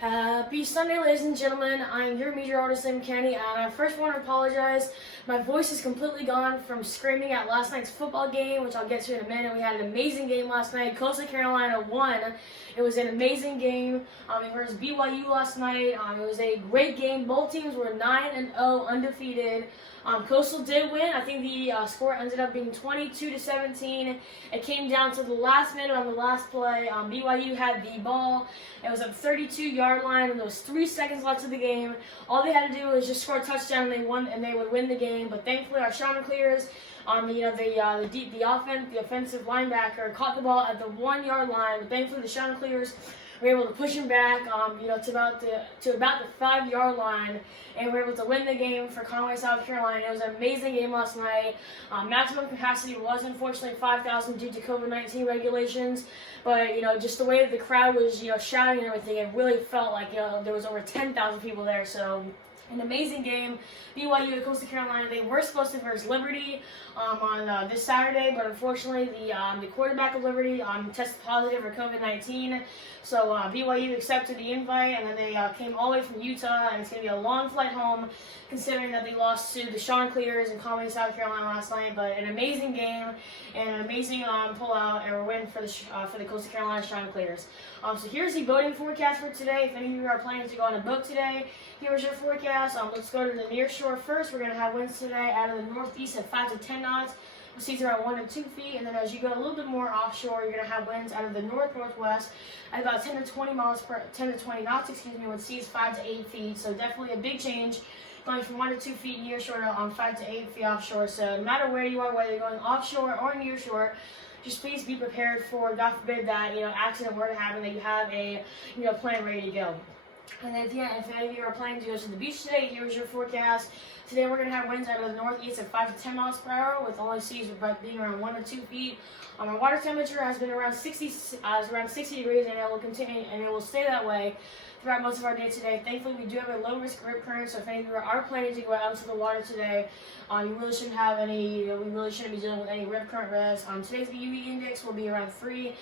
Happy Sunday, ladies and gentlemen. I'm your meteorologist, Sam Kenny, and I first want to apologize. My voice is completely gone from screaming at last night's football game, which I'll get to in a minute. We had an amazing game last night. Coastal Carolina won. It was an amazing game. Versus BYU last night. It was a great game. Both teams were 9-0, undefeated. Coastal did win. I think the score ended up being 22-17. It came down to the last minute on the last play. BYU had the ball. It was a 32-yard line, and there was 3 seconds left of the game. All they had to do was just score a touchdown, and they won, and they would win the game. But thankfully, our Chanticleers, the offensive linebacker caught the ball at the 1-yard line. But thankfully, the Chanticleers were able to push him back, to about the 5-yard line, and we were able to win the game for Conway, South Carolina. It was an amazing game last night. Maximum capacity was unfortunately 5,000 due to COVID-19 regulations, but just the way that the crowd was shouting and everything, it really felt like there was over 10,000 people there. So an amazing game. BYU at Coastal Carolina, they were supposed to versus Liberty on this Saturday, but unfortunately the quarterback of Liberty tested positive for COVID-19. So BYU accepted the invite, and then they came all the way from Utah, and it's going to be a long flight home considering that they lost to the Chanticleers in Conway, South Carolina last night. But an amazing game and an amazing pullout and a win for the Coastal Carolina Chanticleers. So here's the boating forecast for today. If any of you are planning to go on a boat today, here's your forecast. Let's go to the near shore first. We're going to have winds today out of the northeast at 5 to 10 knots. We'll see around 1 to 2 feet, and then as you go a little bit more offshore, you're going to have winds out of the north-northwest at about 10 to 20 knots, with seas 5 to 8 feet. So definitely a big change, going from 1 to 2 feet near shore to 5 to 8 feet offshore. So no matter where you are, whether you're going offshore or near shore, just please be prepared for, God forbid, that accident were to happen, that you have a plan ready to go. And then if any of you are planning to go to the beach today, here's your forecast. Today we're going to have winds out of the northeast at 5 to 10 miles per hour, with only seas being around 1 to 2 feet. Our water temperature has been around 60 degrees, and it will continue, and it will stay that way throughout most of our day today. Thankfully, we do have a low-risk rip current, so if any of you are planning to go out into the water today, we really shouldn't be dealing with any rip current risk. Today's UV index will be around 3.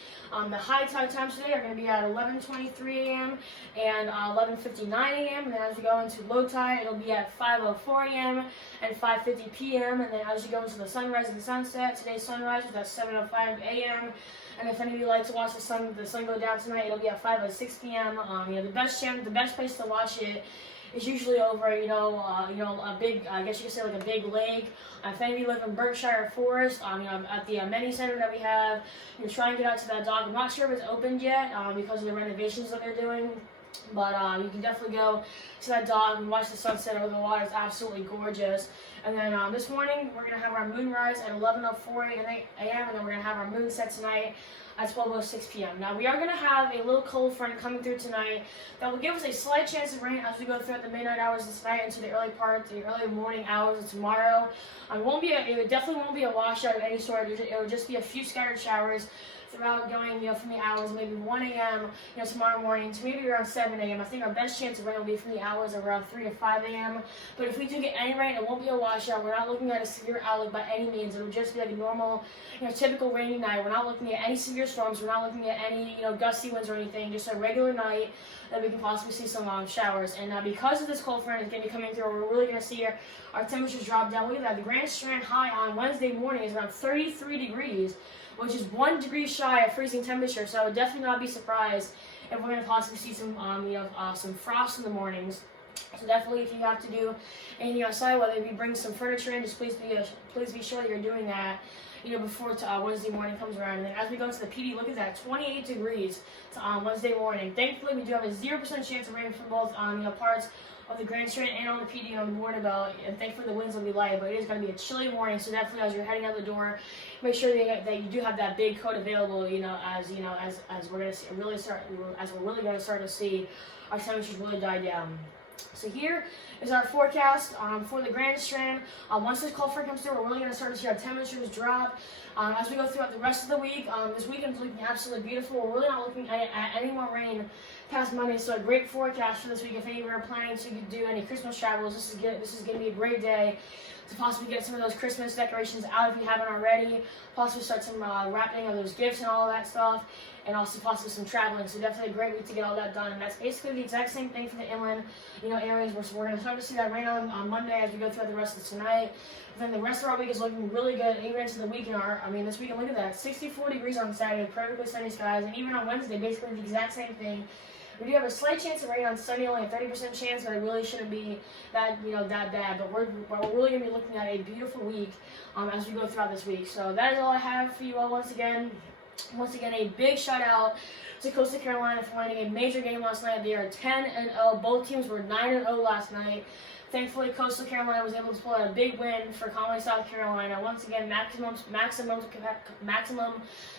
The high tide times today are going to be at 11:23 a.m. and 11:59 a.m. And then as we go into low tide, it'll be at 5:04 a.m. and 5:50 p.m. And then as you go into the sunrise and the sunset, today's sunrise is at 7:05 a.m. And if any of you like to watch the sun go down tonight, it'll be at 5:06 p.m. The best place to watch it is usually over, a big, I guess you could say like a big lake. If any of you live in Berkshire Forest, at the Mini Center that we have, try and get out to that dock. I'm not sure if it's opened yet because of the renovations that they're doing. But you can definitely go to that dock and watch the sunset over the water. It's absolutely gorgeous. And then this morning, we're going to have our moonrise at 11:04 a.m. And then we're going to have our moonset tonight at 12:06 p.m. Now, we are going to have a little cold front coming through tonight that will give us a slight chance of rain as we go throughout the midnight hours of tonight into the early morning hours of tomorrow. It definitely won't be a washout of any sort. It will just be a few scattered showers throughout going, from the hours maybe 1 a.m., tomorrow morning to maybe around 7 a.m. I think our best chance of rain will be from the hours of around 3 to 5 a.m. But if we do get any rain, it won't be a washout. We're not looking at a severe outlook by any means. It will just be like a normal, typical rainy night. We're not looking at any severe storms. We're not looking at any, gusty winds or anything. Just a regular night that we can possibly see some showers. And because of this cold front is going to be coming through, we're really going to see our temperatures drop down. Look at that. The Grand Strand high on Wednesday morning is around 33 degrees. Which is 1 degree shy of freezing temperature, so I would definitely not be surprised if we're going to possibly see some frost in the mornings. So definitely, if you have to do anything outside, whether you bring some furniture in, just please be sure that you're doing that, before Wednesday morning comes around. And then as we go to the PD, look at that, 28 degrees to Wednesday morning. Thankfully, we do have a 0% chance of rain from both parts of the Grand Strand and on the PD on the morning belt, and thankfully the winds will be light, but it is going to be a chilly morning, so definitely as you're heading out the door, make sure that you do have that big coat available, as we're going to really going to start to see our temperatures really die down. So here is our forecast for the Grand Strand. Once this cold front comes through, we're really going to start to see our temperatures drop. As we go throughout the rest of the week, this weekend's looking absolutely beautiful. We're really not looking at any more rain past Monday, so a great forecast for this week. If any of you are planning to do any Christmas travels, this is going to be a great day to possibly get some of those Christmas decorations out if you haven't already, possibly start some wrapping of those gifts and all of that stuff, and also possibly some traveling. So definitely a great week to get all that done. And that's basically the exact same thing for the inland, areas. We're going to start to see that rain on Monday as we go throughout the rest of tonight. And then the rest of our week is looking really good, even into the weekend. This weekend, look at that, 64 degrees on Saturday, perfectly sunny skies, and even on Wednesday, basically the exact same thing. We do have a slight chance of rain on Sunday, only a 30% chance, but it really shouldn't be that bad. But we're really going to be looking at a beautiful week as we go throughout this week. So that is all I have for you all once again. Once again, a big shout out to Coastal Carolina for winning a major game last night. They are 10-0. Both teams were 9-0 last night. Thankfully, Coastal Carolina was able to pull out a big win for Conway, South Carolina. Once again, maximum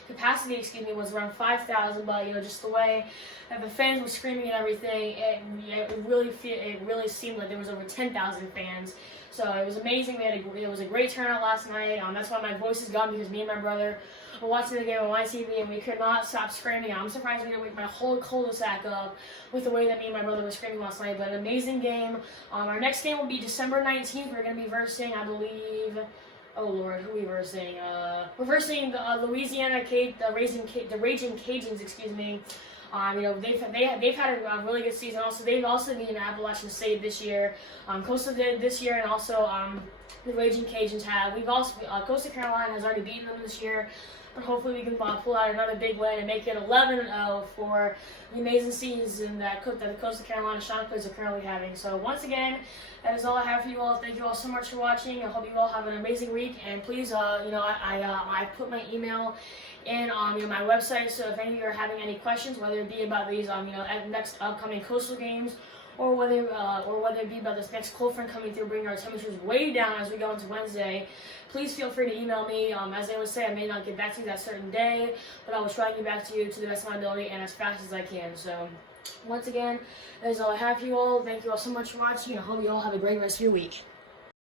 capacity, was around 5,000. But just the way that the fans were screaming and everything, it really seemed like there was over 10,000 fans. So it was amazing. It was a great turnout last night. That's why my voice is gone, because me and my brother were watching the game on my TV and we could not stop screaming. I'm surprised we didn't wake my whole cul-de-sac up with the way that me and my brother were screaming last night. But an amazing game. Our next game will be December 19th. We're going to be versing, I believe. Oh Lord, who are we versing? We're versing the Louisiana the Raging Cajuns. Excuse me. They've had a really good season. Also, they've also beaten Appalachian State this year. Coastal did this year, and also the Raging Cajuns have. We've also Coastal Carolina has already beaten them this year, but hopefully we can pull out another big win and make it 11-0 for the amazing season that the Coastal Carolina Shockers are currently having. So once again, that is all I have for you all. Thank you all so much for watching. I hope you all have an amazing week. And please, I put my email in on my website. So if any of you are having any questions, whether it be about these next upcoming Coastal games, or whether it be about this next cold front coming through, bringing our temperatures way down as we go into Wednesday, please feel free to email me. As I always say, I may not get back to you that certain day, but I will try to get back to you to the best of my ability and as fast as I can. So once again, that is all I have for you all. Thank you all so much for watching. I hope you all have a great rest of your week.